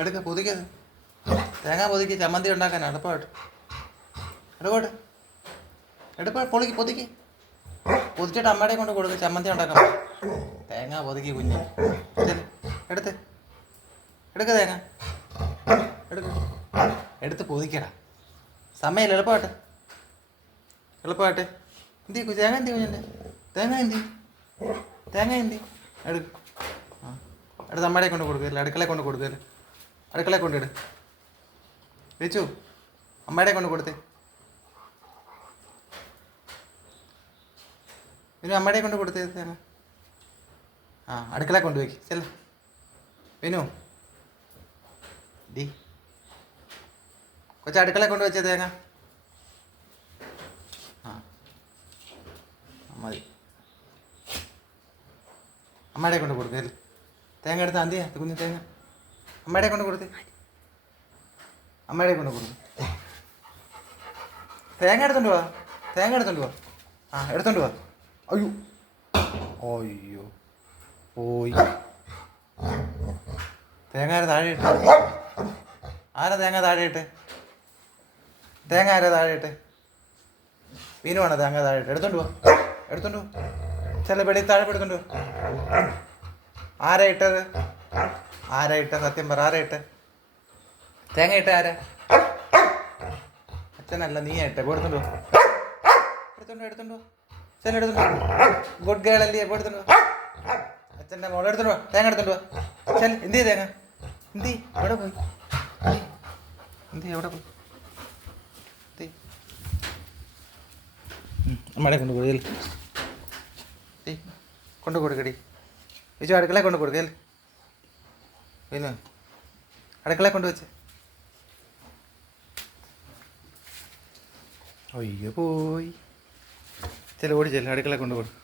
എടുക്ക പൊതിക്കത്. തേങ്ങ പൊതിക്ക് ചമ്മന്തി ഉണ്ടാക്കാൻ അടുപ്പായിട്ട്. എടുക്കോട്ട് പൊളിക്ക് പൊതിക്ക്. പൊതിച്ചിട്ട് അമ്മയുടെ കൊണ്ട് കൊടുക്കുക. ചമ്മന്തി ഉണ്ടാക്കാൻ. തേങ്ങ പൊതിക്ക് കുഞ്ഞ്. എടുത്ത് തേങ്ങ എടുത്ത് പൊതിക്കടാ. സമയം എളുപ്പമായിട്ട് എന്തി തേങ്ങ എന്തി കുഞ്ഞിൻ്റെ തേങ്ങ എന്തി എടുക്ക്. എടുത്ത് അമ്മയുടെ കൊണ്ട് കൊടുക്കല്ലേ, അടുക്കളയെ കൊണ്ട് കൊടുക്കല്ലേ, അടുക്കളയെ കൊണ്ടിട്. വെച്ചു അമ്മയുടെ കൊണ്ട് കൊടുത്തേ. വിനു അമ്മയുടെ കൊണ്ട് കൊടുത്തേ തേങ്ങ. അടുക്കളയെ കൊണ്ടുപോയി ചെല്ല. വിനു ഡി കൊച്ചു അടുക്കളയെ കൊണ്ട് വെച്ചേ തേങ്ങ. മതി. അമ്മയുടെ കൊണ്ട് കൊടുക്കല്ലേ. തേങ്ങ എടുത്ത് അന്തിയാ കുഞ്ഞു തേങ്ങ അമ്മയുടെ കൊണ്ട് കൊടുത്തേ. അമ്മയുടെ കൊണ്ട് കൊടുത്തു. തേങ്ങ എടുത്തോണ്ട് പോവാ. എടുത്തോണ്ട് പോവാ. അയ്യോ പോയി. തേങ്ങ ആരാ താഴെ ഇട്ട്? തേങ്ങ താഴെ ഇട്ട്? വീനുവാണോ തേങ്ങ താഴെ ഇട്ട്? എടുത്തോണ്ട് പോ. ചില വെളി താഴെ എടുത്തോണ്ട് പോ. ആരാ ഇട്ടത്? സത്യം പറ, ആരാ ഇട്ട്? തേങ്ങ ഇട്ട ആരാ? അച്ഛനല്ല, നീ ഇട്ടെ. എടുത്തോണ്ട് ചെല ഗുഡ് ഗേൾ അല്ലേ? എടുത്തോണ്ട് അച്ഛൻ്റെ മോളെ എടുത്തോണ്ട് പോ. തേങ്ങ എടുത്തോണ്ട് പോ. ചെൽ. എന്തി തേങ്ങ? എവിടെ പോയി? അമ്മയുടെ കൊണ്ട് കൊടുക്കൽ. കൊണ്ട് കൊടുക്കടി. ചേച്ചി അടുക്കളയെ കൊണ്ട് കൊടുക്കൽ. പിന്നെ അടുക്കളയെ കൊണ്ട് വെച്ച്. അയ്യോ പോയി. ഓടി ചെല്ല അടുക്കളയെ കൊണ്ട് കൊടുക്കും.